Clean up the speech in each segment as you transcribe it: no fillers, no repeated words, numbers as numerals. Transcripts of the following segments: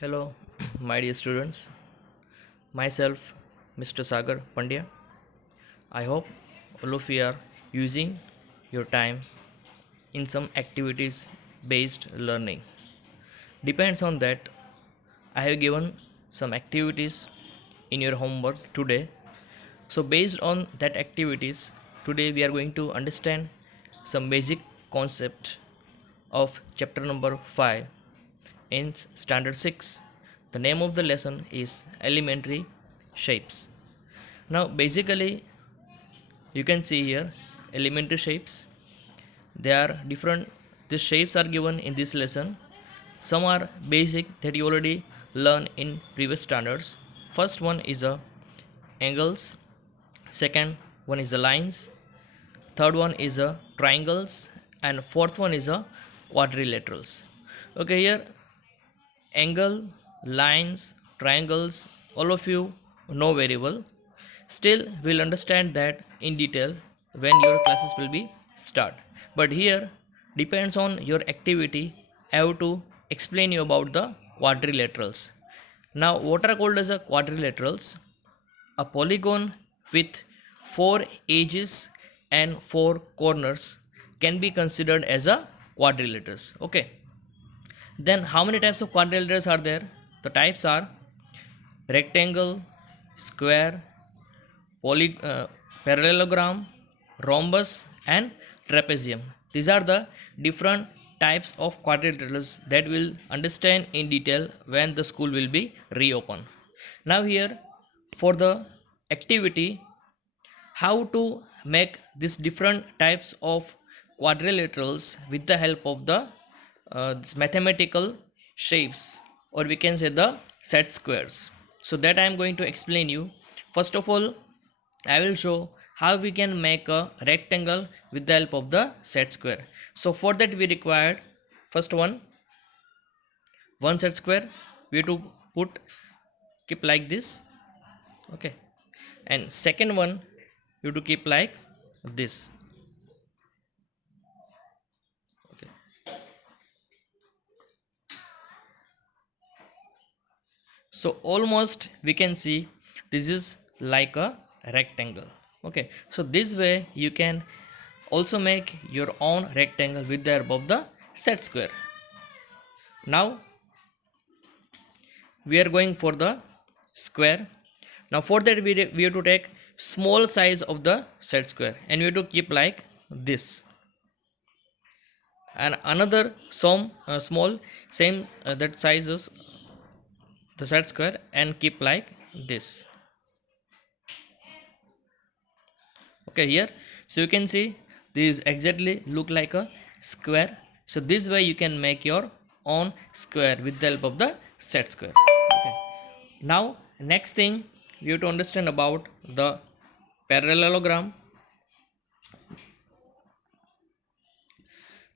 Hello, my dear students. Myself, Mr. Sagar Pandya. I hope all of you are using your time in some activities based learning. Depends on that, I have given some activities in your homework today. So, based on that activities, today we are going to understand some basic concept of chapter number 5 in standard 6. The name of the lesson is elementary shapes. Now basically you can see here elementary shapes. They are different. The shapes are given in this lesson. Some are basic that you already learn in previous standards. First one is a angles, second one is the lines, third one is a triangles, and fourth one is a quadrilaterals. Okay, here angle, lines, triangles, all of you know very well. Still we'll understand that in detail when your classes will be start. But here depends on your activity. I have to explain you about the quadrilaterals. Now what are called as a quadrilaterals? A polygon with four edges and four corners can be considered as a quadrilaterals. Okay, then how many types of quadrilaterals are there? The types are rectangle, square, parallelogram, rhombus, and trapezium. These are the different types of quadrilaterals that we'll understand in detail when the school will be reopened. Now here for the activity, how to make these different types of quadrilaterals with the help of the this mathematical shapes, or we can say the set squares. So that I am going to explain you. First of all, I will show how we can make a rectangle with the help of the set square. So for that we required first one set square. We have to put keep like this. Okay, and second one you have to keep like this. Okay, so almost we can see this is like a rectangle. Okay, so this way you can also make your own rectangle with the help of the set square. Now we are going for the square. Now for that we have to take small size of the set square and we have to keep like this, and another some small same that sizes the set square and keep like this. Okay, here so you can see this exactly look like a square. So this way you can make your own square with the help of the set square. Okay, now next thing you have to understand about the parallelogram.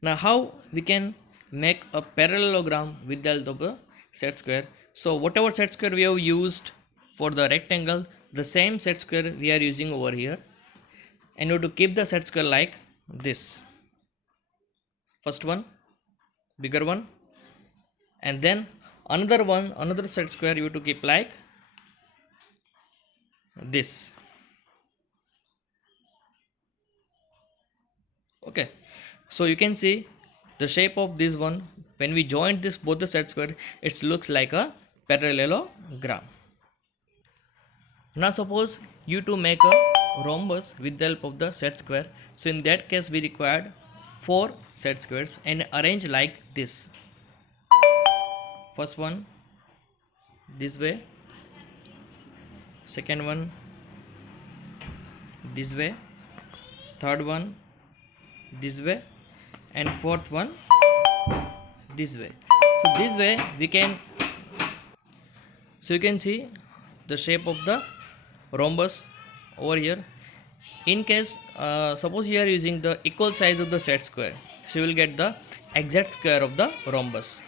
Now how we can make a parallelogram with the help of the set square? So whatever set square we have used for the rectangle, the same set square we are using over here, and you have to keep the set square like this. First one, bigger one, and then another set square you have to keep like this. Okay, so you can see the shape of this one. When we join this both the set square, it looks like a parallelogram. Now suppose you to make a rhombus with the help of the set square. So in that case we required four set squares and arrange like this. First one this way, second one this way, third one this way, and fourth one this way. So this way we can, so you can see the shape of the rhombus over here. In case suppose you are using the equal size of the set square, so you will get the exact square of the rhombus.